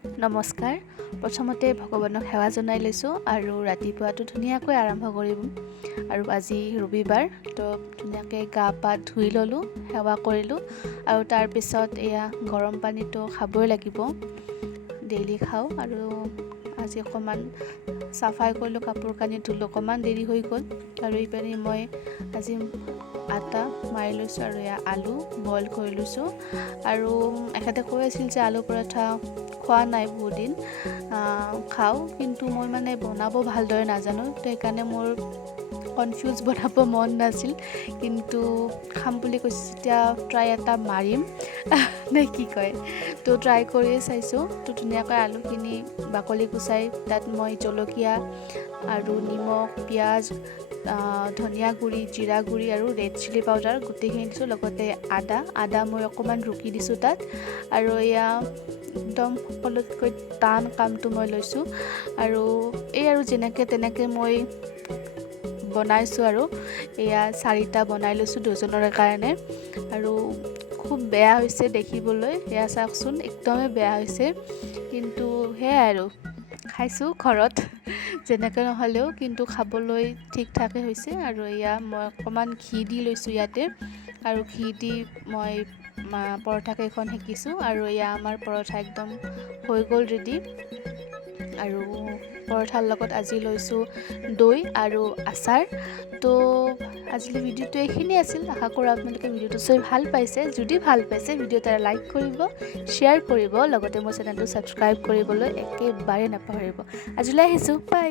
নমস্কাৰ। প্ৰথমতে ভগৱানক সেৱা জনাই লৈছোঁ আৰু ৰাতিপুৱাটো ধুনীয়াকৈ আৰম্ভ কৰিম। আৰু আজি ৰবিবাৰ, তো ধুনীয়াকৈ গা পা ধুই ল'লোঁ, সেৱা কৰিলোঁ আৰু তাৰপিছত এয়া গৰম পানীটো খাবই লাগিব, ডেইলি খাওঁ। আৰু আজি অকণমান চাফাই কৰিলোঁ, কাপোৰ কানি ধুলোঁ, অকণমান দেৰি হৈ গ'ল। আৰু এইপিনে মই আজি আটা মাৰি লৈছোঁ আৰু এয়া আলু বইল কৰি লৈছোঁ। আৰু এখেতে কৈ আছিল যে আলু পৰঠা খোৱা নাই বহুত দিন, খাওঁ, কিন্তু মই মানে বনাব ভালদৰে নাজানো, তো সেইকাৰণে মোৰ কনফিউজ, বনাব মন নাছিল, কিন্তু খাম বুলি কৈছোঁ যেতিয়া ট্ৰাই এটা মাৰিম নে কি কয়, তো ট্ৰাই কৰিয়ে চাইছোঁ। তো ধুনীয়াকৈ আলুখিনি বাকলি গুচাই তাত মই জলকীয়া আৰু নিমখ, পিঁয়াজ, ধনিয়া গুড়ি, জিৰা গুড়ি আৰু ৰেড চিলি পাউডাৰ গোটেইখিনি দিছোঁ, লগতে আদা মই অকণমান ৰুকি দিছোঁ তাত। আৰু এয়া একদম সকলোতকৈ টান কামটো মই লৈছোঁ। আৰু যেনেকৈ তেনেকৈ মই বনাইছোঁ আৰু এয়া 4টা বনাই লৈছোঁ দুজনৰ কাৰণে। আৰু খুব বেয়া হৈছে দেখিবলৈ, এয়া চাওকচোন, একদমেই বেয়া হৈছে, কিন্তু সেয়াই আৰু খাইছোঁ ঘৰত যেনেকৈ নহ'লেও, কিন্তু খাবলৈ ঠিক ঠাকেই হৈছে। আৰু এয়া মই অকণমান ঘি দি লৈছোঁ ইয়াতে, আৰু ঘি দি মই পৰঠাকেইখন সেকিছোঁ। আৰু এয়া আমাৰ পৰঠা একদম হৈ গ'ল ৰেডি। আৰু পৰঠাৰ লগত আজি লৈছোঁ দৈ আৰু আচাৰ। তো আজিলৈ ভিডিঅ'টো এইখিনি আছিল। আশা কৰোঁ আপোনালোকে ভিডিঅ'টো চাই ভাল পাইছে। যদি ভাল পাইছে, ভিডিঅ'টো এটা লাইক কৰিব, শ্বেয়াৰ কৰিব, লগতে মোৰ চেনেলটো ছাবস্ক্ৰাইব কৰিবলৈ একেবাৰে নাপাহৰিব। আজিলৈ আহিছোঁ, বাই।